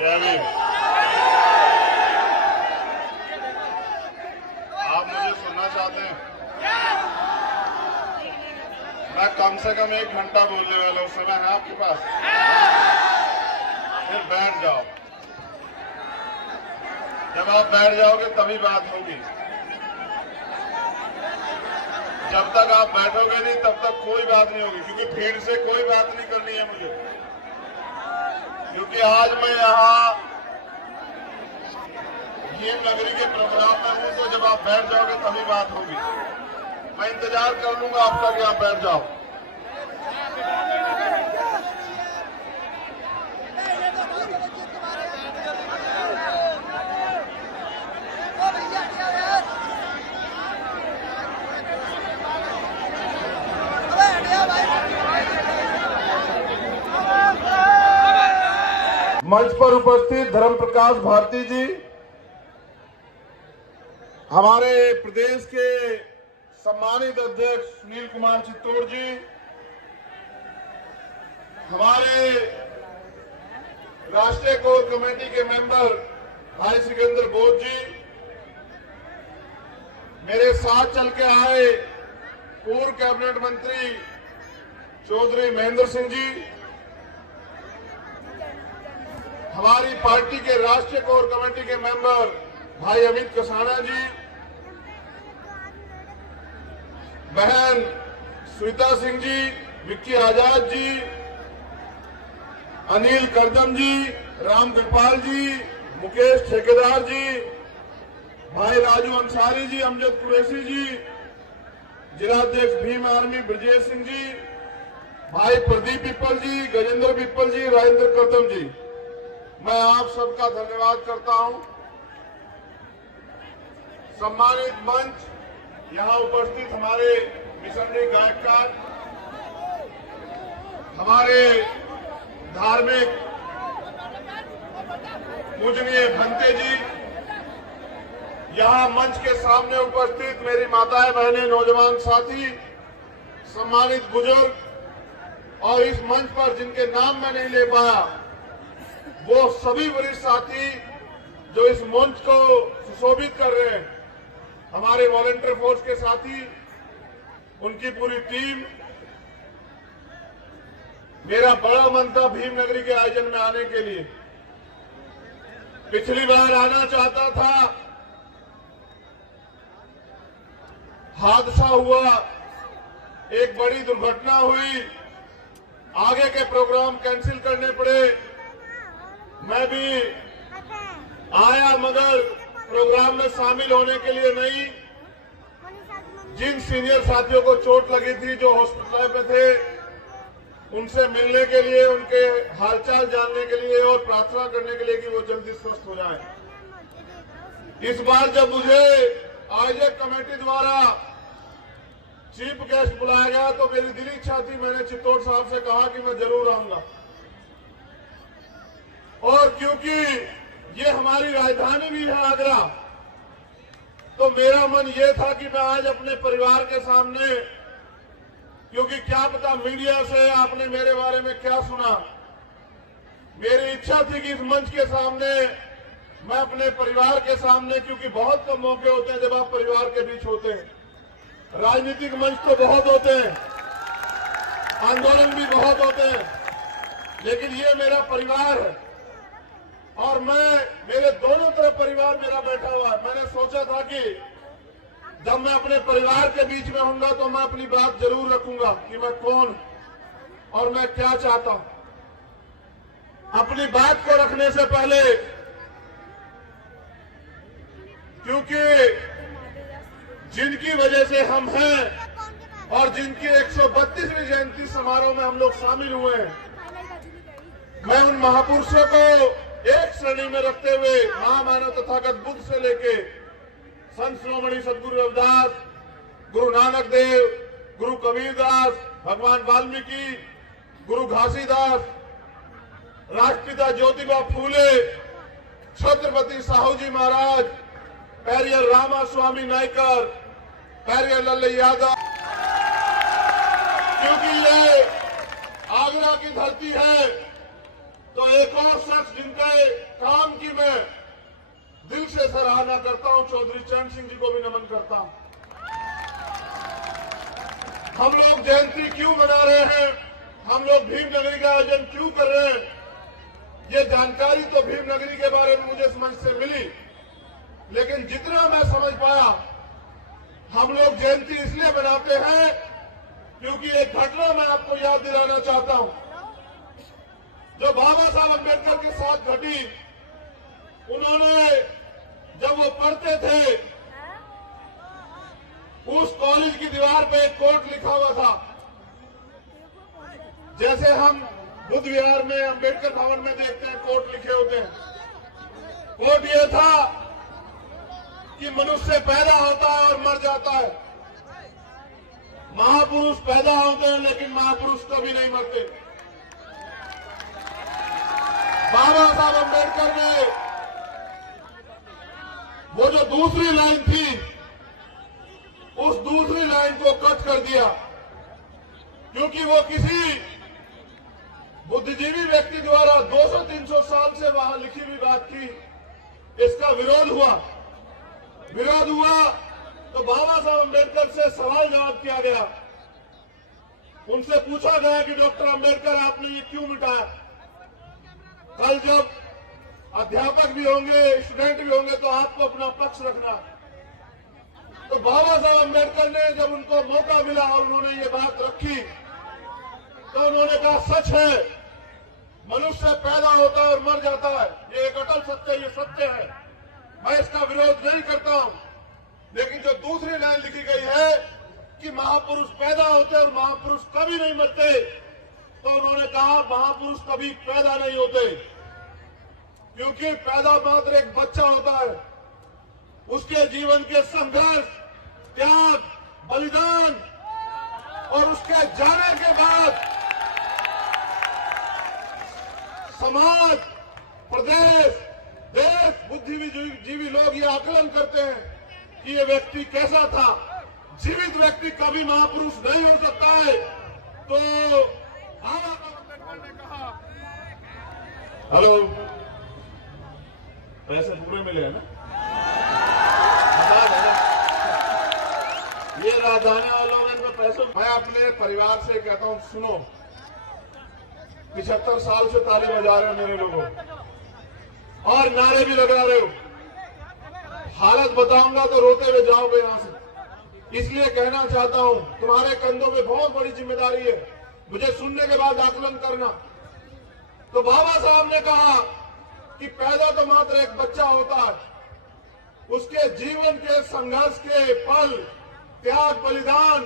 जय भीम। आप मुझे सुनना चाहते हैं? मैं कम से कम 1 घंटा बोलने वाला हूं। समय है आपके पास? फिर बैठ जाओ। जब आप बैठ जाओगे तभी बात होगी। जब तक आप बैठोगे नहीं तब तक कोई बात नहीं होगी, क्योंकि भीड़ से कोई बात नहीं करनी है मुझे। क्योंकि आज मैं यहाँ भीम नगरी के प्रोग्राम में हूं, तो जब आप बैठ जाओगे तभी बात होगी। मैं इंतजार कर लूंगा आपका कि आप बैठ जाओ। मंच पर उपस्थित धर्म प्रकाश भारती जी, हमारे प्रदेश के सम्मानित अध्यक्ष सुनील कुमार चित्तौड़ जी, हमारे राष्ट्रीय कोर कमेटी के मेंबर भाई सिकंदर बोध जी, मेरे साथ चल के आए पूर्व कैबिनेट मंत्री चौधरी महेंद्र सिंह जी, हमारी पार्टी के राष्ट्रीय कोर कमेटी के मेंबर भाई अमित कसाना जी, बहन श्वेता सिंह जी, विक्की आजाद जी, अनिल करदम जी, राम गोपाल जी, मुकेश ठेकेदार जी, भाई राजू अंसारी जी, अमजद कुरैशी जी, जिलाध्यक्ष भीम आर्मी ब्रजेश सिंह जी, भाई प्रदीप पिप्पल जी, गजेंद्र पिप्पल जी, राजेंद्र करदम जी, मैं आप सबका धन्यवाद करता हूं। सम्मानित मंच, यहां उपस्थित हमारे मिशनरी गायककार, हमारे धार्मिक पूजनीय भंते जी, यहां मंच के सामने उपस्थित मेरी माताएं बहनें नौजवान साथी, सम्मानित बुजुर्ग, और इस मंच पर जिनके नाम मैं नहीं ले पाया वो सभी वरिष्ठ साथी जो इस मंच को सुशोभित कर रहे हैं, हमारे वॉलंटियर फोर्स के साथी, उनकी पूरी टीम। मेरा बड़ा मन था भीम नगरी के आयोजन में आने के लिए। पिछली बार आना चाहता था, हादसा हुआ, एक बड़ी दुर्घटना हुई, आगे के प्रोग्राम कैंसिल करने पड़े। मैं भी आया मगर प्रोग्राम में शामिल होने के लिए नहीं। जिन सीनियर साथियों को चोट लगी थी, जो हॉस्पिटल में थे, उनसे मिलने के लिए, उनके हालचाल जानने के लिए और प्रार्थना करने के लिए कि वो जल्दी स्वस्थ हो जाए। इस बार जब मुझे आयोजक कमेटी द्वारा चीफ गेस्ट बुलाया गया तो मेरी दिली इच्छा थी, मैंने चित्तौड़ साहब से कहा कि मैं जरूर आऊंगा। और क्योंकि ये हमारी राजधानी भी है आगरा, तो मेरा मन ये था कि मैं आज अपने परिवार के सामने, क्योंकि क्या पता मीडिया से आपने मेरे बारे में क्या सुना, मेरी इच्छा थी कि इस मंच के सामने मैं अपने परिवार के सामने, क्योंकि बहुत कम मौके होते हैं जब आप परिवार के बीच होते हैं। राजनीतिक मंच तो बहुत होते हैं, आंदोलन भी बहुत होते हैं, लेकिन ये मेरा परिवार है और मेरे दोनों तरफ परिवार मेरा बैठा हुआ है। मैंने सोचा था कि जब मैं अपने परिवार के बीच में होऊंगा तो मैं अपनी बात जरूर रखूंगा कि मैं कौन और मैं क्या चाहता हूं। अपनी बात को रखने से पहले, क्योंकि जिनकी वजह से हम हैं और जिनकी 132वीं जयंती समारोह में हम लोग शामिल हुए हैं, मैं उन महापुरुषों को एक श्रेणी में रखते हुए महामानव तथागत बुद्ध से लेके संत शिरोमणि सदगुरु रविदास, गुरु नानक देव, गुरु कबीरदास, भगवान वाल्मीकि, गुरु घासीदास, राष्ट्रपिता ज्योतिबा फूले, छत्रपति साहू जी महाराज, पेरियर रामा स्वामी नायकर, पेरियर लल्ले यादव, क्योंकि ये आगरा की धरती है, तो एक और शख्स जिनके काम की मैं दिल से सराहना करता हूं। चौधरी चरण सिंह जी को भी नमन करता हूं। हम लोग जयंती क्यों मना रहे हैं, हम लोग भीमनगरी का आयोजन क्यों कर रहे हैं, ये जानकारी तो भीमनगरी के बारे में मुझे समझ से मिली, लेकिन जितना मैं समझ पाया, हम लोग जयंती इसलिए मनाते हैं क्योंकि एक घटना मैं आपको याद दिलाना चाहता हूं, जो बाबा साहब अम्बेडकर के साथ घटी। उन्होंने जब वो पढ़ते थे, उस कॉलेज की दीवार पे एक कोट लिखा हुआ था। जैसे हम बुद्ध विहार में, अम्बेडकर भवन में देखते हैं कोट लिखे होते हैं। कोट ये था कि मनुष्य पैदा होता है और मर जाता है, महापुरुष पैदा होते हैं लेकिन महापुरुष कभी नहीं मरते। बाबा साहब अम्बेडकर ने वो जो दूसरी लाइन थी, उस दूसरी लाइन को कट कर दिया, क्योंकि वो किसी बुद्धिजीवी व्यक्ति द्वारा 200-300 साल से वहां लिखी हुई बात थी। इसका विरोध हुआ तो बाबा साहब अम्बेडकर से सवाल जवाब किया गया। उनसे पूछा गया कि डॉक्टर अम्बेडकर, आपने ये क्यों मिटाया? कल जब अध्यापक भी होंगे, स्टूडेंट भी होंगे, तो आपको अपना पक्ष रखना। तो बाबा साहब अम्बेडकर ने जब उनको मौका मिला और उन्होंने ये बात रखी, तो उन्होंने कहा, सच है, मनुष्य पैदा होता है और मर जाता है, ये एक अटल सत्य, ये सत्य है, मैं इसका विरोध नहीं करता हूं। लेकिन जो दूसरी लाइन लिखी गई है कि महापुरुष पैदा होते और महापुरुष कभी नहीं मरते, तो उन्होंने कहा महापुरुष कभी पैदा नहीं होते, क्योंकि पैदा मात्र एक बच्चा होता है। उसके जीवन के संघर्ष, त्याग, बलिदान और उसके जाने के बाद समाज, प्रदेश, देश, बुद्धिजीवी लोग ये आकलन करते हैं कि ये व्यक्ति कैसा था। जीवित व्यक्ति कभी महापुरुष नहीं हो सकता है। तो बाबा साहब अम्बेडकर ने कहा, हेलो, पैसे पूरे मिले हैं ना? ये राजधानी वालों ने इनको पैसे। मैं अपने परिवार से कहता हूं, सुनो, 75 साल से ताली बजा रहे हो मेरे लोगों और नारे भी लगा रहे हो। हालत बताऊंगा तो रोते हुए जाओगे यहां से। इसलिए कहना चाहता हूं, तुम्हारे कंधों में बहुत बड़ी जिम्मेदारी है, मुझे सुनने के बाद आकलन करना। तो बाबा साहब ने कहा कि पैदा तो मात्र एक बच्चा होता है, उसके जीवन के संघर्ष के पल, त्याग, बलिदान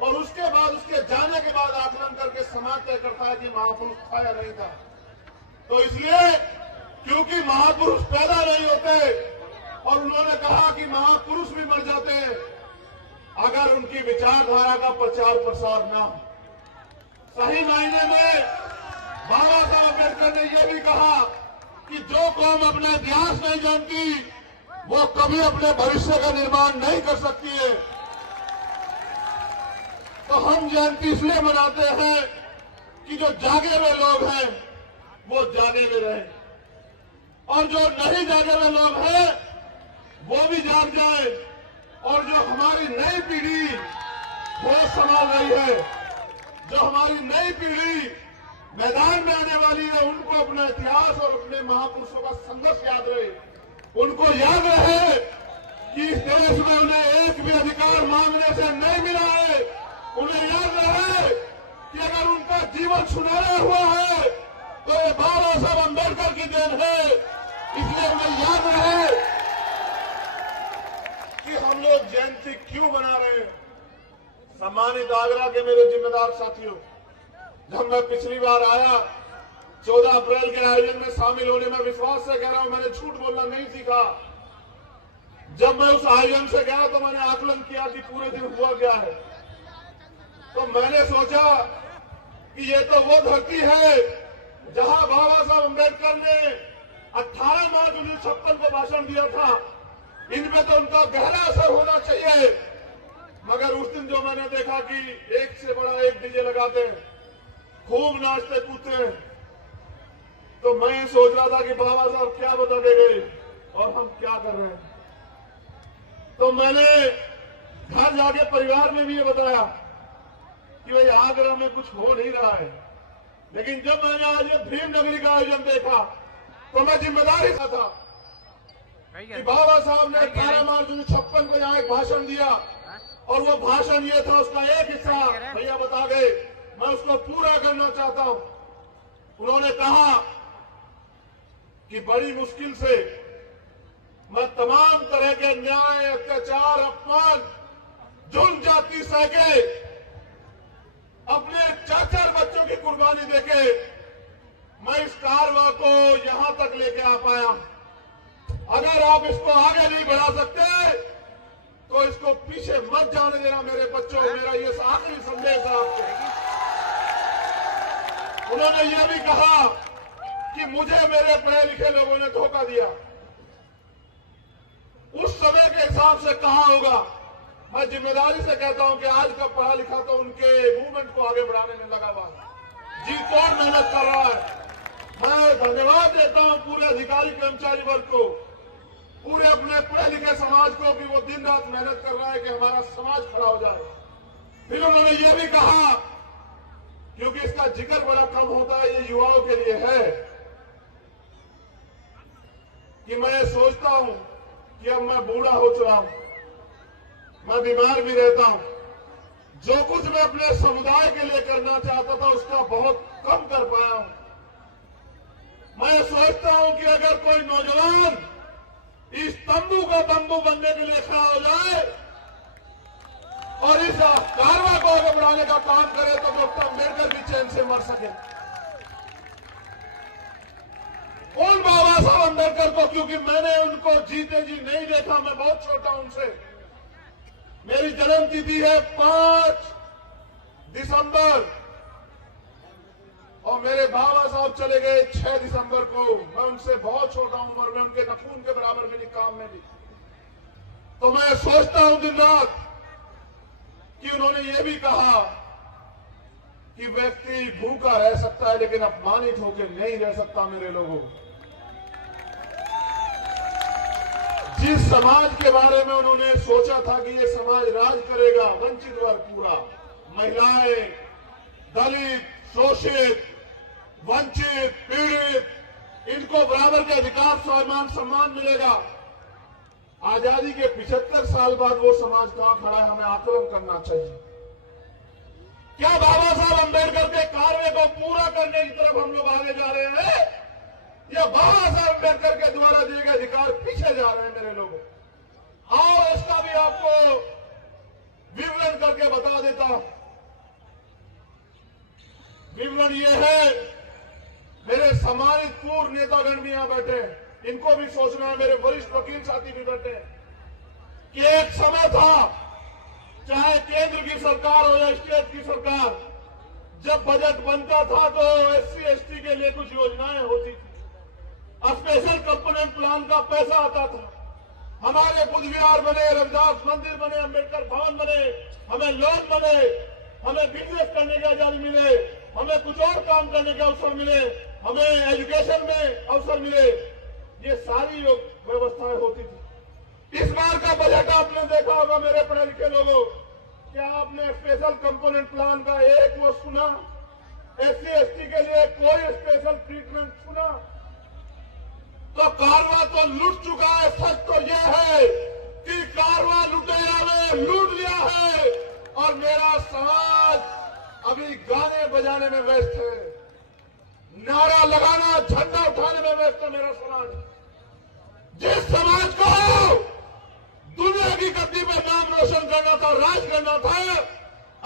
और उसके बाद, उसके जाने के बाद आकलन करके समाज तय करता है कि महापुरुष था या नहीं था। तो इसलिए क्योंकि महापुरुष पैदा नहीं होते और उन्होंने कहा कि महापुरुष भी मर जाते हैं अगर उनकी विचारधारा का प्रचार प्रसार ना हो। सही मायने में बाबा साहब अम्बेडकर ने यह भी कहा कि जो कौम अपना इतिहास नहीं जानती, वो कभी अपने भविष्य का निर्माण नहीं कर सकती है। तो हम जयंती इसलिए मनाते हैं कि जो जागे हुए लोग हैं वो जागे हुए रहें, और जो नहीं जागे हुए लोग हैं वो भी जाग जाए, और जो हमारी नई पीढ़ी वो संभाल रही है, जो हमारी नई पीढ़ी मैदान में आने वाली है, उनको अपना इतिहास और अपने महापुरुषों का संघर्ष याद रहे। उनको याद रहे कि इस देश में उन्हें एक भी अधिकार मांगने से नहीं मिला है। उन्हें याद रहे कि अगर उनका जीवन सुनहरा हुआ है तो ये बाबा साहब अम्बेडकर की देन है। इसलिए उन्हें याद रहे कि हम लोग जयंती क्यों मना रहे हैं। सम्मानित आगरा के मेरे जिम्मेदार साथियों, जब मैं पिछली बार आया 14 अप्रैल के आयोजन में शामिल होने में, विश्वास से कह रहा हूं, मैंने झूठ बोलना नहीं सीखा। जब मैं उस आयोजन से गया तो मैंने आकलन किया कि पूरे दिन हुआ क्या है। तो मैंने सोचा कि ये तो वो धरती है जहां बाबा साहब अम्बेडकर ने 18 मार्च 1956 को भाषण दिया था। इनमें तो उनका गहरा असर होना चाहिए, मगर उस दिन जो मैंने देखा कि एक से बड़ा एक डीजे लगाते हैं, खूब नाचते कूदते हैं, तो मैं ये सोच रहा था कि बाबा साहब क्या बता के गए और हम क्या कर रहे हैं। तो मैंने घर जाके परिवार में भी ये बताया कि भाई आगरा में कुछ हो नहीं रहा है। लेकिन जब मैंने आज ये भीम नगरी का आयोजन देखा तो मैं जिम्मेदारी का था कि बाबा साहब ने 18 मार्च 1956 को यहाँ एक भाषण दिया और वो भाषण ये था, उसका एक हिस्सा भैया बता गए, मैं उसको पूरा करना चाहता हूं। उन्होंने कहा कि बड़ी मुश्किल से मैं तमाम तरह के अन्याय, अत्याचार, अपमान, जुल्म, जाति सह अपने 4 बच्चों की कुर्बानी देके मैं इस कारवां को यहां तक लेके आ पाया। अगर आप इसको आगे नहीं बढ़ा सकते तो इसको पीछे मत जाने देना मेरे बच्चों। मेरा ये आखिरी संदेश है आपको। उन्होंने ये भी कहा कि मुझे मेरे पढ़े लिखे लोगों ने धोखा दिया। उस समय के हिसाब से कहा होगा। मैं जिम्मेदारी से कहता हूं कि आज का पढ़ा लिखा तो उनके मूवमेंट को आगे बढ़ाने में लगा हुआ है, जी तोड़ मेहनत कर रहा है। मैं धन्यवाद देता हूं पूरे अधिकारी कर्मचारी वर्ग को, पूरे अपने पढ़े लिखे समाज को कि वो दिन रात मेहनत कर रहा है कि हमारा समाज खड़ा हो जाए। फिर उन्होंने ये भी कहा, क्योंकि इसका जिक्र बड़ा कम होता है, ये युवाओं के लिए है, कि मैं सोचता हूं कि अब मैं बूढ़ा हो चुका हूं, मैं बीमार भी रहता हूं। जो कुछ मैं अपने समुदाय के लिए करना चाहता था उसका बहुत कम कर पाया हूं। मैं सोचता हूं कि अगर कोई नौजवान इस तंबू का बंबू बनने के लिए खड़ा हो जाए और इस कारवां को आगे बढ़ाने का काम करे तो डॉक्टर अम्बेडकर भी चैन से मर सके। कौन बाबा साहब अम्बेडकर को, क्योंकि मैंने उनको जीते जी नहीं देखा, मैं बहुत छोटा हूं उनसे। मेरी जन्म तिथि है 5 दिसंबर और मेरे बाबा साहब चले गए 6 दिसंबर को। मैं उनसे बहुत छोटा हूं उम्र में, उनके नखून के बराबर मेरी काम में भी। तो मैं सोचता हूं दिन रात कि उन्होंने ये भी कहा कि व्यक्ति भूखा रह सकता है लेकिन अपमानित होकर नहीं रह सकता। मेरे लोगों, जिस समाज के बारे में उन्होंने सोचा था कि ये समाज राज करेगा, वंचित वर्ग पूरा, महिलाएं, दलित, शोषित, वंचित, पीड़ित, इनको बराबर के अधिकार, स्वाभिमान, सम्मान मिलेगा। आजादी के 75 साल बाद वो समाज कहां खड़ा है, हमें आकलन करना चाहिए। क्या बाबा साहब अम्बेडकर के कार्य को पूरा करने की तरफ हम लोग आगे जा रहे हैं या बाबा साहब अम्बेडकर के द्वारा दिए गए अधिकार पीछे जा रहे हैं? मेरे लोगों, और इसका भी आपको विवरण करके बता देता हूं। विवरण यह है, मेरे सम्मानित पूर्व नेतागण भी यहां बैठे हैं, इनको भी सोचना है, मेरे वरिष्ठ वकील साथी भी बैठे हैं, कि एक समय था, चाहे केंद्र की सरकार हो या स्टेट की सरकार, जब बजट बनता था तो SC ST के लिए कुछ योजनाएं होती थी, स्पेशल कंपोनेंट प्लान का पैसा आता था, हमारे बुद्ध विहार बने, रविदास मंदिर बने, अम्बेडकर भवन बने, हमें लोन बने, हमें बिजनेस करने की आजादी मिले, हमें कुछ और काम करने के अवसर मिले, हमें एजुकेशन में अवसर मिले, ये सारी व्यवस्थाएं होती थी। इस बार का बजट आपने देखा होगा मेरे पढ़े लिखे लोगों, क्या आपने स्पेशल कंपोनेंट प्लान का एक वो सुना? SC ST के लिए कोई स्पेशल ट्रीटमेंट सुना? तो कारवां तो लूट चुका है। सच तो यह है कि कारवां लुटेरा ने लूट लिया है और मेरा समाज अभी गाने बजाने में व्यस्त है, नारा लगाना, झंडा उठाने में व्यस्त है। मेरा समाज, जिस समाज को दुनिया की गद्दी पर नाम रोशन करना था, राज करना था,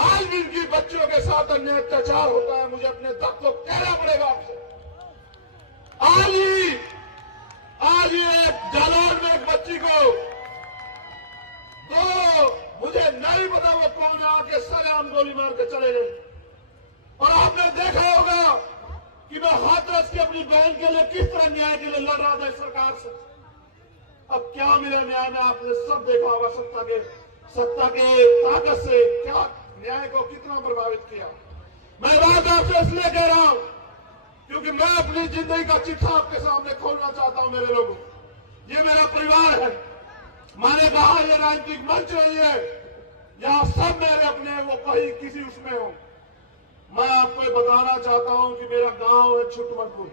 आज भी इनकी बच्चियों के साथ अन्याय अत्याचार होता है। मुझे अपने दम को कहना पड़ेगा आपसे। आज ये जालौर में एक बच्ची को, तो मुझे नहीं पता वो कौन आके सरेआम गोली मार के चले गए। और आपने देखा होगा कि मैं हाथरस की अपनी बहन के लिए किस तरह न्याय के लिए लड़ रहा था इस सरकार से। अब क्या मिला न्याय में? आपने सब देखा होगा। सत्ता के ताकत से क्या न्याय को कितना प्रभावित किया। मैं बात आपसे इसलिए कह रहा हूं क्योंकि क्योंकि मैं अपनी जिंदगी का चिट्ठा आपके सामने खोलना चाहता हूं। मेरे लोगों, ये मेरा परिवार है। मैंने कहा ये राजनीतिक मंच नहीं है, यहां सब मेरे अपने वो कहीं किसी उसमें हो। मैं आपको बताना चाहता हूं कि मेरा गांव है छुटमनपुर,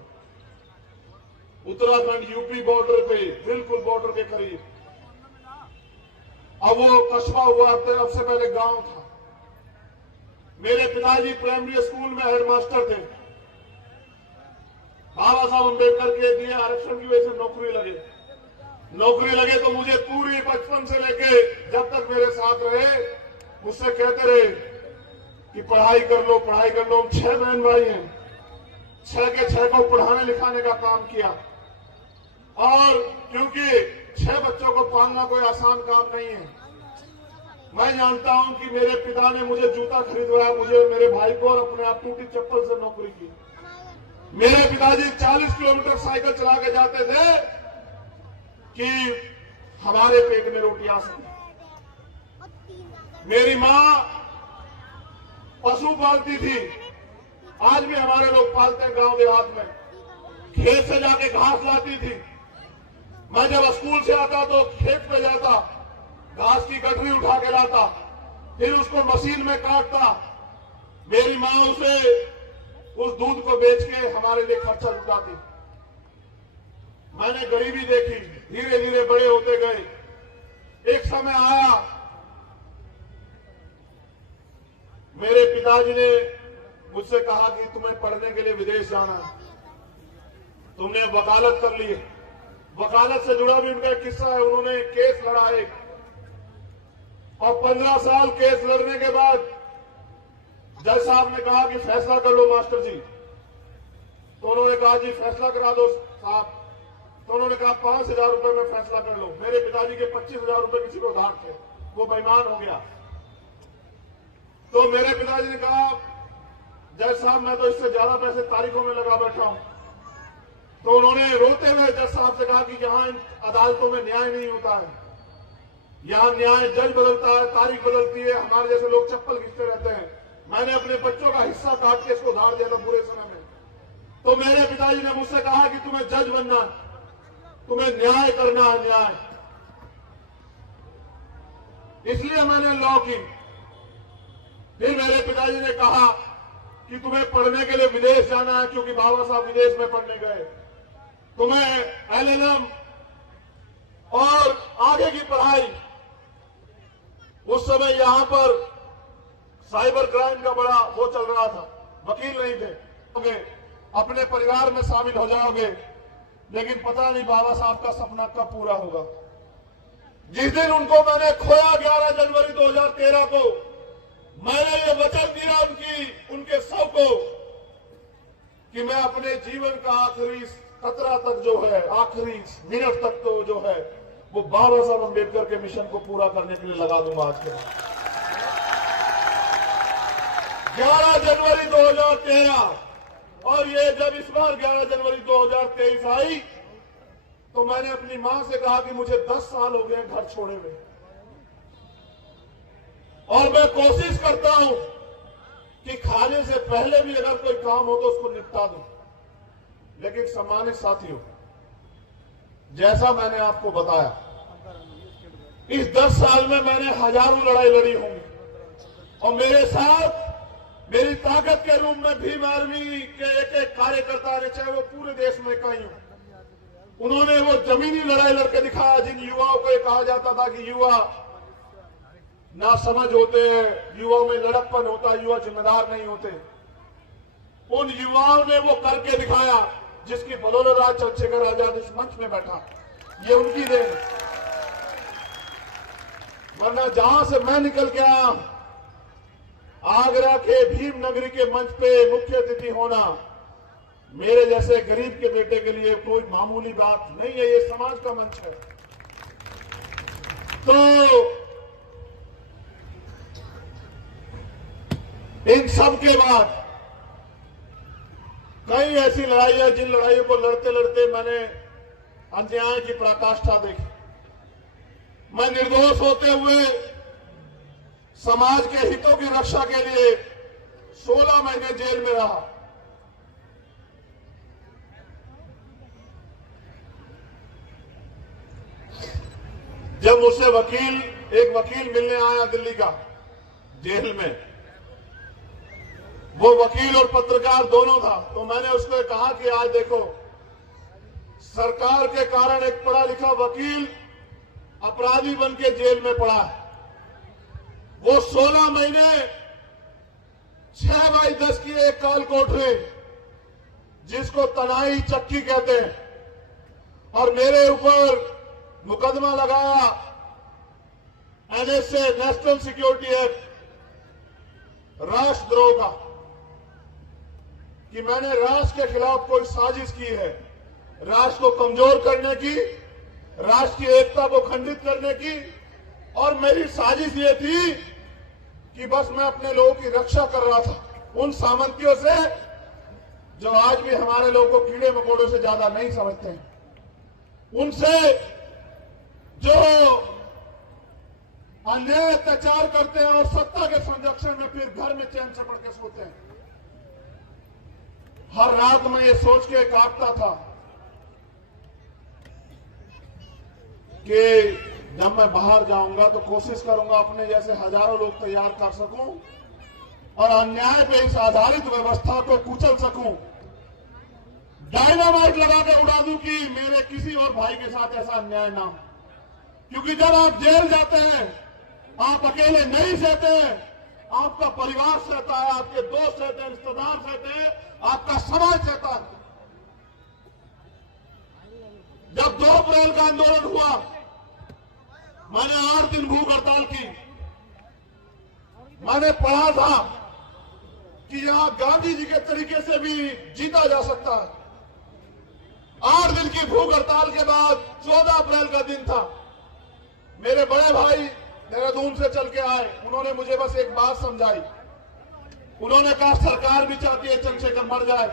उत्तराखंड यूपी बॉर्डर पे, बिल्कुल बॉर्डर के करीब। अब वो कस्बा हुआ, अब से पहले गांव था। मेरे पिताजी प्राइमरी स्कूल में हेडमास्टर थे। बाबा साहब अम्बेडकर के दिए आरक्षण की वजह से नौकरी लगे तो मुझे पूरी बचपन से लेके जब तक मेरे साथ रहे मुझसे कहते रहे कि पढ़ाई कर लो, पढ़ाई कर लो। हम 6 बहन भाई हैं, 6 के 6 को पढ़ाने लिखाने का काम किया। और क्योंकि 6 बच्चों को पालना कोई आसान काम नहीं है, मैं जानता हूं कि मेरे पिता ने मुझे जूता खरीदवाया, मुझे मेरे भाई को, और अपने आप टूटी चप्पल से नौकरी की। मेरे पिताजी 40 किलोमीटर साइकिल चला के जाते थे कि हमारे पेट में रोटी आ सके। मेरी मां पशु पालती थी, आज भी हमारे लोग पालते हैं गांव देहात में। खेत से जाके घास लाती थी। मैं जब स्कूल से आता तो खेत पे जाता, घास की गठरी उठा के लाता, फिर उसको मशीन में काटता। मेरी मां उसे उस दूध को बेच के हमारे लिए खर्चा जुटाती। मैंने गरीबी देखी, धीरे धीरे बड़े होते गए। एक समय आया, मेरे पिताजी ने मुझसे कहा कि तुम्हें पढ़ने के लिए विदेश जाना है, तुमने वकालत कर ली है। वकालत से जुड़ा भी उनका एक किस्सा है। उन्होंने केस लड़ाए और 15 साल केस लड़ने के बाद जज साहब ने कहा कि फैसला कर लो मास्टर जी। तो उन्होंने कहा जी फैसला करा दो साहब। तो उन्होंने कहा 5,000 रुपए में फैसला कर लो। मेरे पिताजी के 25,000 रुपए किसी को उधार थे, वो बेईमान हो गया। तो मेरे पिताजी ने कहा जज साहब मैं तो इससे ज्यादा पैसे तारीखों में लगा बैठा हूं। तो उन्होंने रोते हुए जज साहब से कहा कि यहां इन अदालतों में न्याय नहीं होता है, यहां न्याय जज बदलता है, तारीख बदलती है, हमारे जैसे लोग चप्पल घिसते रहते हैं। मैंने अपने बच्चों का हिस्सा काट के इसको उधार दिया था बुरे समय में। तो मेरे पिताजी ने मुझसे कहा कि तुम्हें जज बनना, तुम्हें न्याय करना है, न्याय। इसलिए मैंने लॉ की। फिर मेरे पिताजी ने कहा कि तुम्हें पढ़ने के लिए विदेश जाना है, क्योंकि बाबा साहब विदेश में पढ़ने गए। तुम्हें LLM और आगे की पढ़ाई। उस समय यहां पर साइबर क्राइम का बड़ा वो चल रहा था, वकील नहीं थे। अपने परिवार में शामिल हो जाओगे, लेकिन पता नहीं बाबा साहब का सपना कब पूरा होगा। जिस दिन उनको मैंने खोया 11 जनवरी 2013 को, मैंने ये वचन दिया उनके शव को कि मैं अपने जीवन का आखिरी कतरा तक जो है, आखिरी मिनट तक तो जो है, वो बाबा साहब अम्बेडकर के मिशन को पूरा करने के लिए लगा दूंगा। आज के 11 जनवरी 2013, और ये जब इस बार 11 जनवरी 2023 आई तो मैंने अपनी मां से कहा कि मुझे 10 साल हो गए घर छोड़े हुए, और मैं कोशिश करता हूं कि खाने से पहले भी अगर कोई काम हो तो उसको निपटा दूं। लेकिन सम्मानित साथियों, जैसा मैंने आपको बताया, इस 10 साल में मैंने हजारों लड़ाई लड़ी होंगी, और मेरे साथ मेरी ताकत के रूप में भीम आर्मी के एक कार्यकर्ता ने, चाहे वो पूरे देश में कहीं हो, उन्होंने वो जमीनी लड़ाई लड़के दिखाया। जिन युवाओं को कहा जाता था कि युवा ना समझ होते हैं, युवाओं में लड़कपन होता, युवा जिम्मेदार नहीं होते, उन युवाओं ने वो करके दिखाया, जिसकी बदौलत आज चंद्रशेखर आजाद इस मंच में बैठा। ये उनकी देन। वरना जहां से मैं निकल के आया, आगरा के भीम नगरी के मंच पे मुख्य अतिथि होना मेरे जैसे गरीब के बेटे के लिए कोई मामूली बात नहीं है। ये समाज का मंच है। तो इन सब के बाद कई ऐसी लड़ाइयां, जिन लड़ाइयों को लड़ते लड़ते मैंने अन्याय की पराकाष्ठा देखी। मैं निर्दोष होते हुए समाज के हितों की रक्षा के लिए 16 महीने जेल में रहा। जब मुझसे एक वकील मिलने आया दिल्ली का जेल में, वो वकील और पत्रकार दोनों था, तो मैंने उसको कहा कि आज देखो, सरकार के कारण एक पढ़ा लिखा वकील अपराधी बन के जेल में पड़ा है। वो 16 महीने 6x10 की एक काल कोठरी, जिसको तनाई चक्की कहते हैं, और मेरे ऊपर मुकदमा लगाया NSA, नेशनल सिक्योरिटी एक्ट, राष्ट्रद्रोह का, कि मैंने राष्ट्र के खिलाफ कोई साजिश की है, राष्ट्र को कमजोर करने की, राष्ट्र की एकता को खंडित करने की। और मेरी साजिश ये थी कि बस मैं अपने लोगों की रक्षा कर रहा था उन सामंतियों से जो आज भी हमारे लोगों को कीड़े मकोड़ों से ज्यादा नहीं समझते हैं, उनसे जो अन्याय अत्याचार करते हैं और सत्ता के संरक्षण में फिर घर में चैन से पड़ के सोते हैं। हर रात मैं ये सोच के कांपता था कि जब मैं बाहर जाऊंगा तो कोशिश करूंगा अपने जैसे हजारों लोग तैयार कर सकूं और अन्याय पे इस आधारित व्यवस्था को कुचल सकूं, डायनामाइट लगा के उड़ा दूं कि मेरे किसी और भाई के साथ ऐसा अन्याय ना हो। क्योंकि जब आप जेल जाते हैं, आप अकेले नहीं सहते हैं, आपका परिवार सहता है, आपके दोस्त सहते हैं, रिश्तेदार सहते हैं, आपका समाज सहता है। जब 2 अप्रैल का आंदोलन हुआ, मैंने 8 दिन भूख हड़ताल की। मैंने पढ़ा था कि यहां गांधी जी के तरीके से भी जीता जा सकता है। 8 दिन की भूख हड़ताल के बाद 14 अप्रैल का दिन था। मेरे बड़े भाई देहरादून से चल के आए, उन्होंने मुझे बस एक बात समझाई। उन्होंने कहा सरकार भी चाहती है चंद्रशेखर मर जाए,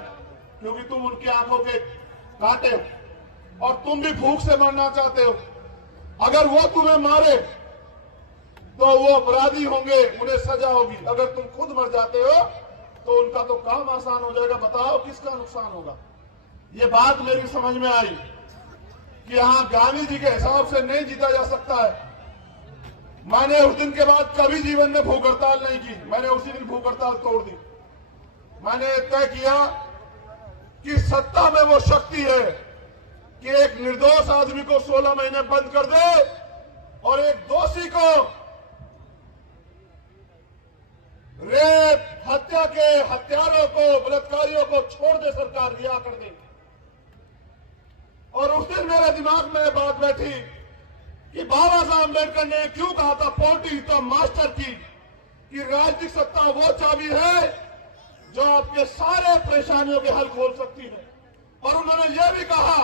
क्योंकि तुम उनकी आंखों के कांटे हो और तुम भी भूख से मरना चाहते हो। अगर वो तुम्हें मारे तो वो अपराधी होंगे, उन्हें सजा होगी। अगर तुम खुद मर जाते हो तो उनका तो काम आसान हो जाएगा। बताओ किसका नुकसान होगा। ये बात मेरी समझ में आई कि यहां गांधी जी के हिसाब से नहीं जीता जा सकता है। मैंने उस दिन के बाद कभी जीवन में भूख हड़ताल नहीं की। मैंने उसी दिन भूख हड़ताल तोड़ दी। मैंने तय किया कि सत्ता में वो शक्ति है कि एक निर्दोष आदमी को 16 महीने बंद कर दे और एक दोषी को रेप, हत्या के हत्यारों को, बलात्कारियों को छोड़ दे, सरकार रिहा कर दे। और उस दिन मेरे दिमाग में बात बैठी कि बाबा साहब अम्बेडकर ने क्यों कहा था पोटी तो मास्टर की, कि राजनीतिक सत्ता वो चाबी है जो आपके सारे परेशानियों के हल खोल सकती है। और उन्होंने यह भी कहा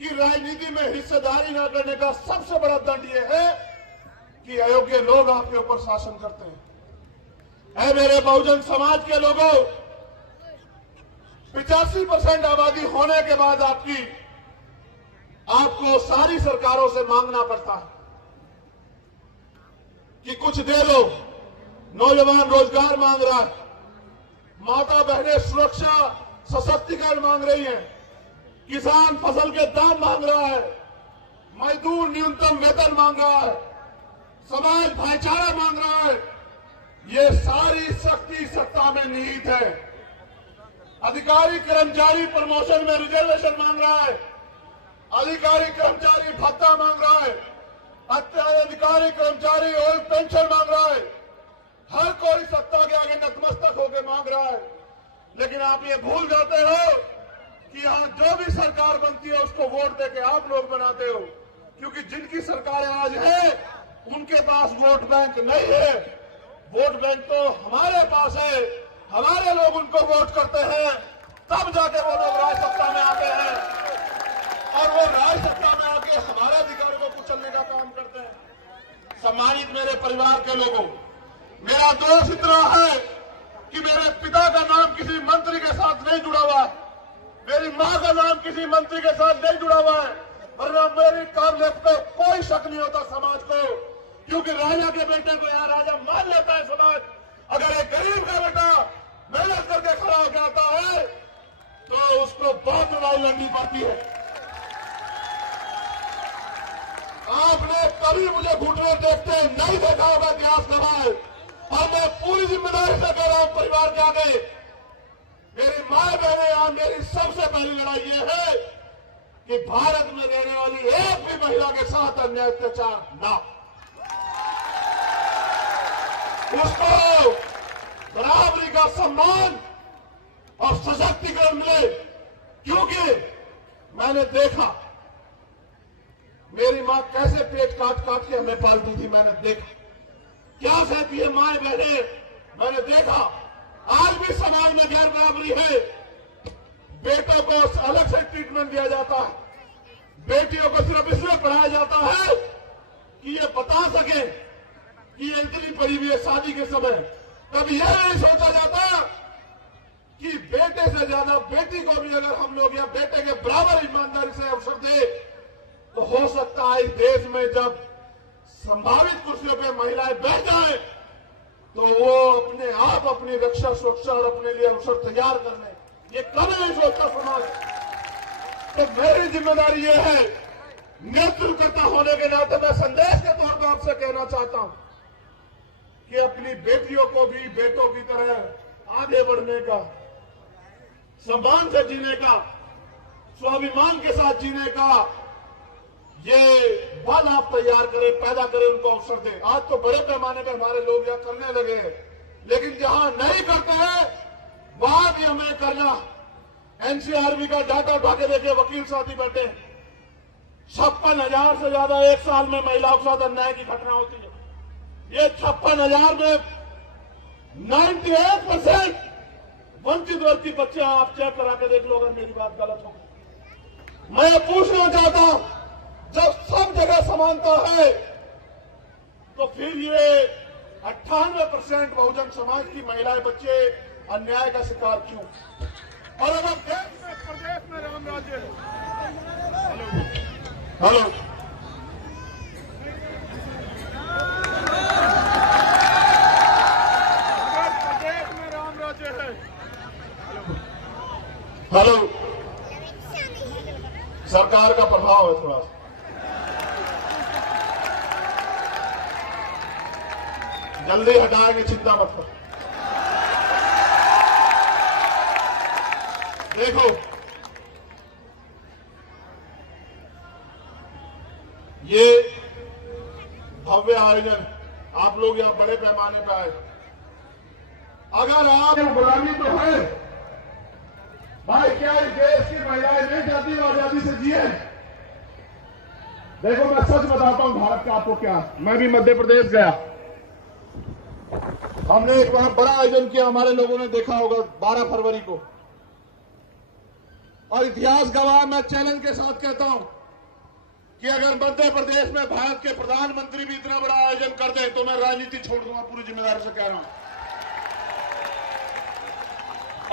कि राजनीति में हिस्सेदारी न करने का सबसे बड़ा दंड यह है कि अयोग्य लोग आपके ऊपर शासन करते हैं। ऐ मेरे बहुजन समाज के लोगों, 85% आबादी होने के बाद आपको सारी सरकारों से मांगना पड़ता है कि कुछ दे दो। नौजवान रोजगार मांग रहा है, माता बहनें सुरक्षा सशक्तिकरण मांग रही हैं, किसान फसल के दाम मांग रहा है, मजदूर न्यूनतम वेतन मांग रहा है, समाज भाईचारा मांग रहा है। ये सारी शक्ति सत्ता में निहित है। अधिकारी कर्मचारी प्रमोशन में रिजर्वेशन मांग रहा है, अधिकारी कर्मचारी भत्ता मांग रहा है, अधिकारी कर्मचारी ओल्ड पेंशन मांग रहा है। हर कोई सत्ता के आगे नतमस्तक होकर मांग रहा है। लेकिन आप ये भूल जाते हो कि यहां जो भी सरकार बनती है उसको वोट देके आप लोग बनाते हो, क्योंकि जिनकी सरकार आज है उनके पास वोट बैंक नहीं है। वोट बैंक तो हमारे पास है। हमारे लोग उनको वोट करते हैं, तब जाके वो लोग राज सत्ता में आते हैं और वो राज सत्ता में आके हमारे अधिकारों को कुचलने का काम करते हैं। सम्मानित मेरे परिवार के लोगों, मेरा दोष इतना है कि मेरे पिता का नाम किसी मंत्री के साथ नहीं जुड़ा हुआ है, मेरी मां का नाम किसी मंत्री के साथ नहीं जुड़ा हुआ है, वरना मेरी कामयाबी पे कोई शक नहीं होता समाज को, क्योंकि राजा के बेटे को यहाँ राजा मान लेता है समाज। अगर एक गरीब का बेटा मेहनत करके खड़ा होकर आता है तो उसको बहुत लड़ाई लड़नी पड़ती है। आप कभी मुझे घुटने देखते नहीं देखा होगा इतिहास गवाए। और मैं पूरी जिम्मेदारी से कह रहा हूं परिवार के आगे, मेरी माए बहने, यहाँ मेरी सबसे पहली लड़ाई ये है कि भारत में रहने वाली एक भी महिला के साथ अन्याय अत्याचार ना, उसको बराबरी का सम्मान और सशक्तिकरण मिले। क्योंकि मैंने देखा मेरी मां कैसे पेट काट काट के हमें पालती थी, मैंने देखा क्या सहती है माए बहने, मैंने देखा। आज भी समाज में गैर बराबरी है, बेटों को अलग से ट्रीटमेंट दिया जाता है, बेटियों को सिर्फ इसलिए पढ़ाया जाता है कि ये बता सके कि ये इतनी पड़ी हुई है शादी के समय। कभी यह नहीं सोचा जाता कि बेटे से ज्यादा बेटी को भी अगर हम लोग या बेटे के बराबर ईमानदारी से अवसर दे तो हो सकता है इस देश में जब संभावित कुर्सियों पे महिलाएं बैठ जाए तो वो अपने आप अपनी रक्षा सुरक्षा और अपने लिए अवसर तैयार कर लें। ये कभी नहीं सोचता समाज। तो मेरी जिम्मेदारी ये है, नेतृत्वकर्ता होने के नाते मैं संदेश के तौर पर आपसे कहना चाहता हूं कि अपनी बेटियों को भी बेटों की तरह आगे बढ़ने का, सम्मान से जीने का, स्वाभिमान के साथ जीने का ये बल आप तैयार करें, पैदा करें, उनको अवसर दें। आज तो बड़े पैमाने पर हमारे लोग यह करने लगे हैं, लेकिन जहां नहीं करते हैं वहां भी हमें करना। एनसीआरबी का डाटा उठा के देखिए, वकील साथी बैठे, 56,000 से ज्यादा एक साल में महिलाओं के साथ अन्याय की घटना होती है। ये 56,000 में 98% वंचित वर्ग की बच्चे, आप चेक करा के देख लो अगर मेरी बात गलत हो। मैं पूछना चाहता हूं, जब सब जगह समानता है तो फिर ये 98% बहुजन समाज की महिलाएं, बच्चे अन्याय का शिकार क्यों? और अगर देश में, प्रदेश में राम राज्य है, हेलो अगर प्रदेश में राम राज्य है, हेलो सरकार का प्रभाव है थोड़ा सा, जल्दी हटाएंगे, चिंता मत करो। देखो ये भव्य आयोजन, आप लोग यहां बड़े पैमाने पर आए। अगर आप गुलामी तो है भाई, क्या इस देश की महिलाएं नहीं चाहती वो आजादी से जिए? देखो मैं सच बताता हूं भारत का आपको क्या, मैं भी मध्य प्रदेश गया, हमने एक बहुत बड़ा आयोजन किया, हमारे लोगों ने देखा होगा 12 फरवरी को, और इतिहास गवाह, मैं चैलेंज के साथ कहता हूं कि अगर मध्य प्रदेश में भारत के प्रधानमंत्री भी इतना बड़ा आयोजन कर दें तो मैं राजनीति छोड़ दूंगा, पूरी जिम्मेदारी से कह रहा हूं।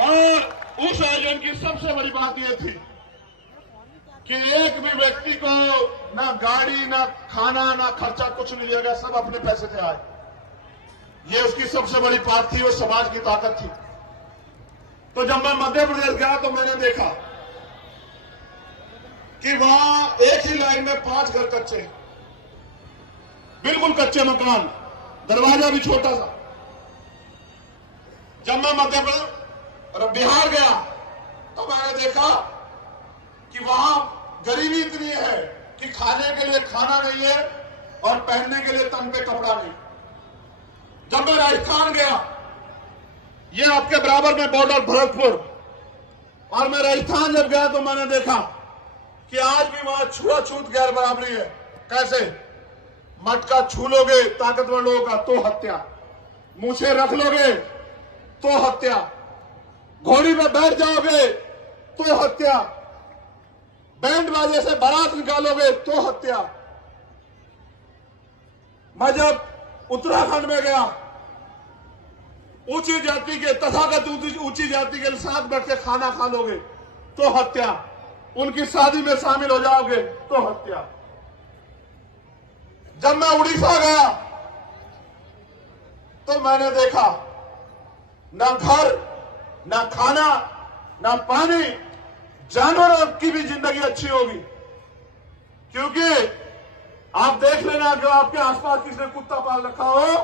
और उस आयोजन की सबसे बड़ी बात यह थी कि एक भी व्यक्ति को ना गाड़ी, ना खाना, ना खर्चा, कुछ नहीं लिया गया, सब अपने पैसे से आए। ये उसकी सबसे बड़ी बात थी, वो समाज की ताकत थी। तो जब मैं मध्य प्रदेश गया तो मैंने देखा कि वहां एक ही लाइन में 5 घर कच्चे, बिल्कुल कच्चे मकान, दरवाजा भी छोटा सा। जब मैं मध्य प्रदेश बिहार गया तो मैंने देखा कि वहां गरीबी इतनी है कि खाने के लिए खाना नहीं है और पहनने के लिए तन पे कपड़ा नहीं। जब मैं राजस्थान गया, ये आपके बराबर में बॉर्डर भरतपुर, और मैं राजस्थान जब गया तो मैंने देखा कि आज भी वहां छुआछूत गैर बराबरी है। कैसे? मटका छू लोगे ताकतवर लोगों का तो हत्या, मूछे रख लोगे तो हत्या, घोड़ी में बैठ जाओगे तो हत्या, बैंड बाजे से बारात निकालोगे तो हत्या। मैं जब उत्तराखंड में गया, ऊंची जाति के, तथागत ऊंची जाति के साथ बैठ के खाना खा लोगे तो हत्या, उनकी शादी में शामिल हो जाओगे तो हत्या। जब मैं उड़ीसा गया तो मैंने देखा ना घर, ना खाना, ना पानी, जानवरों की भी जिंदगी अच्छी होगी, क्योंकि आप देख लेना कि आपके आसपास किसने कुत्ता पाल रखा हो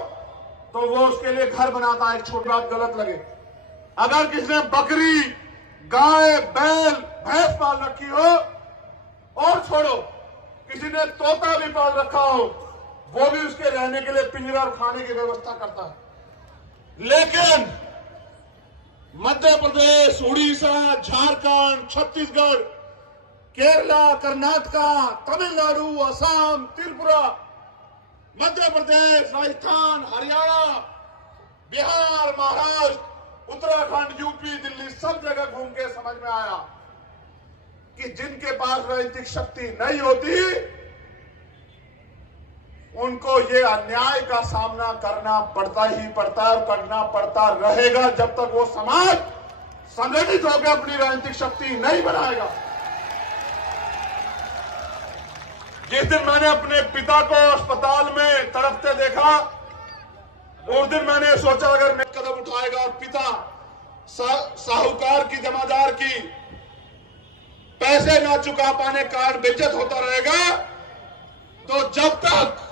तो वो उसके लिए घर बनाता है, एक छोटी बात गलत लगे। अगर किसने बकरी, गाय, बैल, भैंस पाल रखी हो, और छोड़ो किसी ने तोता भी पाल रखा हो, वो भी उसके रहने के लिए पिंजरा और खाने की व्यवस्था करता है। लेकिन मध्य प्रदेश, उड़ीसा, झारखंड, छत्तीसगढ़, केरला, कर्नाटका, तमिलनाडु, असम, त्रिपुरा, मध्य प्रदेश, राजस्थान, हरियाणा, बिहार, महाराष्ट्र, उत्तराखंड, यूपी, दिल्ली, सब जगह घूम के समझ में आया कि जिनके पास राजनीतिक शक्ति नहीं होती उनको ये अन्याय का सामना करना पड़ता ही पड़ता है और करना पड़ता रहेगा जब तक वो समाज संगठित होकर अपनी राजनीतिक शक्ति नहीं बनाएगा। जिस दिन मैंने अपने पिता को अस्पताल में तड़पते देखा, उस दिन मैंने सोचा अगर मैं कदम उठाएगा और पिता साहूकार की, जमादार की पैसे ना चुका पाने कार्ड बेइज्जत होता रहेगा, तो जब तक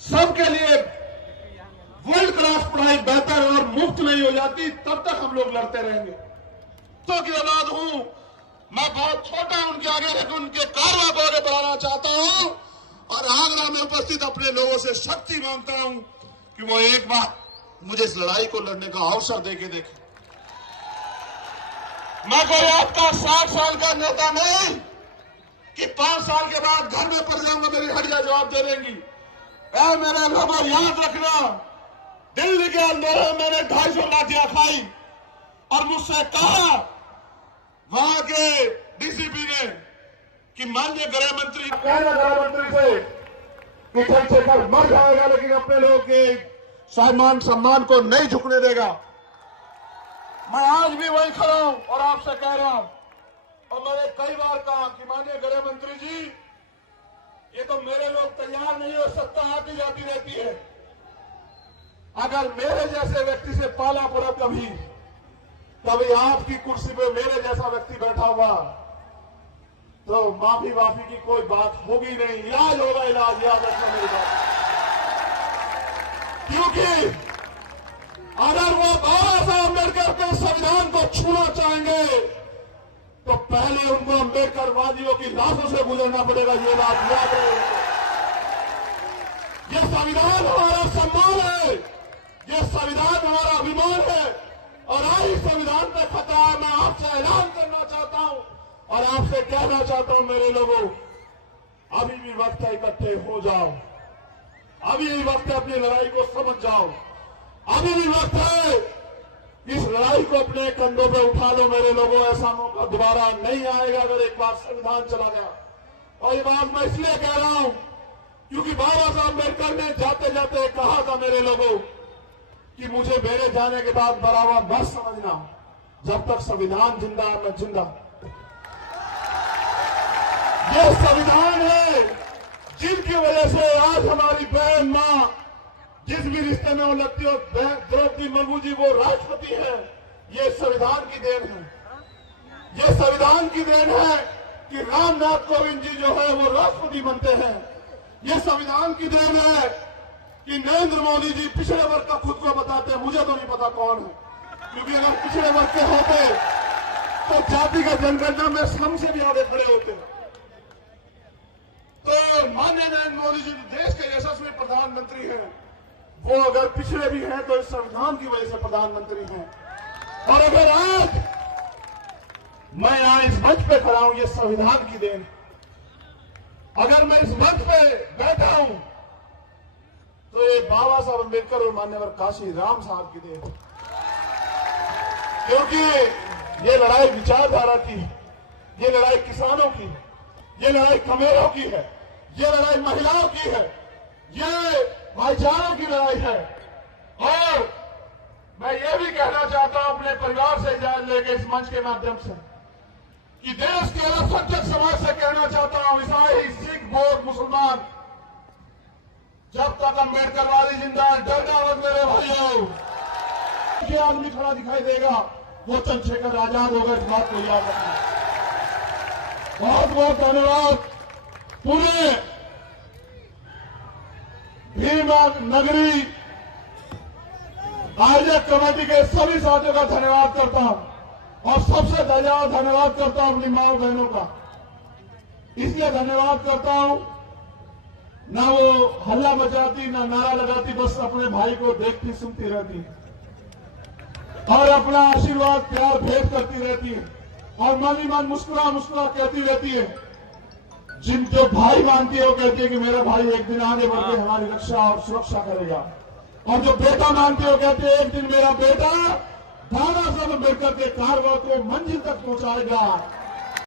सबके लिए वर्ल्ड क्लास पढ़ाई बेहतर और मुफ्त नहीं हो जाती तब तक हम लोग लड़ते रहेंगे। तो की औलाद हूं मैं, बहुत छोटा हूं उनके आगे, लेकिन उनके कारवा को आगे बढ़ाना चाहता हूं और आगरा में उपस्थित अपने लोगों से शक्ति मांगता हूं कि वो एक बार मुझे इस लड़ाई को लड़ने का अवसर देके देखें। मैं कोई आपका 60 साल का नेता नहीं कि 5 साल के बाद घर में पड़ जाऊंगा, मेरी हड़िया जवाब दे देंगी। मेरे लोगों याद रखना, दिल्ली के अंदर मैंने 250 लाठियां खाई और मुझसे कहा वहां के डीसीपी ने कि माननीय गृह मंत्री, कहना गृह मंत्री से कि चंद्रशेखर मर जाएगा लेकिन अपने लोगों के सम्मान को नहीं झुकने देगा। मैं आज भी वही खड़ा हूं और आपसे कह रहा हूं, और मैंने कई बार कहा कि माननीय गृह मंत्री जी, ये तो मेरे लोग तैयार नहीं हो, सत्ता आती जाती रहती है। अगर मेरे जैसे व्यक्ति से पाला पड़ा कभी आपकी कुर्सी पे मेरे जैसा व्यक्ति बैठा हुआ तो माफी की कोई बात होगी नहीं, इलाज होगा, इलाज, याद रखना मेरी बात। क्योंकि अगर वो बाबा साहब अम्बेडकर के संविधान को छूना चाहेंगे तो पहले उनको अम्बेडकर वादियों की लाशों से गुजरना पड़ेगा, ये बात याद रहे। ये संविधान हमारा सम्मान है, ये संविधान हमारा अभिमान है और आज संविधान पे खतरा है। मैं आपसे ऐलान करना चाहता हूं और आपसे कहना चाहता हूं मेरे लोगों, अभी भी वक्त है, इकट्ठे हो जाओ। अभी भी वक्त है, अपनी लड़ाई को समझ जाओ। अभी भी वक्त है, इस लड़ाई को अपने कंधों पे उठा लो मेरे लोगों। ऐसा मौका दोबारा नहीं आएगा अगर एक बार संविधान चला गया। और ये बात मैं इसलिए कह रहा हूं क्योंकि बाबा साहब अम्बेडकर ने जाते जाते कहा था मेरे लोगों कि मुझे मेरे जाने के बाद बराबर मत समझना, जब तक संविधान जिंदा है मैं जिंदा। ये संविधान है जिनकी वजह से आज हमारी बहन मां जिस भी रिश्ते में वो लगती हो, द्रौपदी मुर्मू जी वो राष्ट्रपति है, ये संविधान की देन है। ये संविधान की देन है कि रामनाथ कोविंद जी जो है वो राष्ट्रपति बनते हैं। ये संविधान की देन है कि नरेंद्र मोदी जी पिछड़े वर्ग का खुद को बताते हैं, मुझे तो नहीं पता कौन है, क्योंकि अगर पिछड़े वर्ग के होते तो जातिगत जनगणना में श्रम से भी आगे खड़े होते। तो माननीय नरेंद्र मोदी जी देश के यशस्वी प्रधानमंत्री हैं, वो अगर पिछड़े भी हैं तो इस संविधान की वजह से प्रधानमंत्री हैं। और अगर आज मैं यहां इस मंच पे खड़ा हूं, ये संविधान की देन। अगर मैं इस मंच पे बैठा हूं तो ये बाबा साहब अम्बेडकर और मान्यवर काशी राम साहब की देन, क्योंकि ये लड़ाई विचारधारा की, ये लड़ाई किसानों की, ये लड़ाई कमेरों की है, ये लड़ाई महिलाओं की है, ये भाईचारों की लड़ाई है। और मैं ये भी कहना चाहता हूं अपने परिवार से इजाजत लेके इस मंच के माध्यम से कि देश के अल्पसंख्यक समाज से कहना चाहता हूं, ईसाई, सिख, बौद्ध, मुसलमान, जब तक अम्बेडकर वादी जिंदा है डरना मत मेरे भाइयों। जो आदमी खड़ा दिखाई देगा वो चंद्रशेखर आजाद होगा, इस बात को याद रखना। बहुत बहुत धन्यवाद। पूरे भीमा नगरी आयोजक कमेटी के सभी साथियों का धन्यवाद करता हूं और सबसे धन्यवाद करता हूं अपनी माओ बहनों का। इसलिए धन्यवाद करता हूं, ना वो हल्ला मचाती, ना नारा लगाती, बस अपने भाई को देखती सुनती रहती और अपना आशीर्वाद प्यार भेंट करती रहती है और मन ही मन मुस्कुरा मुस्कुरा कहती रहती है। जिन जो भाई मानती है वो कहती है कि मेरा भाई एक दिन आगे बढ़ के हमारी रक्षा और सुरक्षा करेगा, और जो बेटा मानती है वो कहती है एक दिन मेरा बेटा दादा साहब अम्बेडकर के कारवा को मंजिल तक पहुंचाएगा।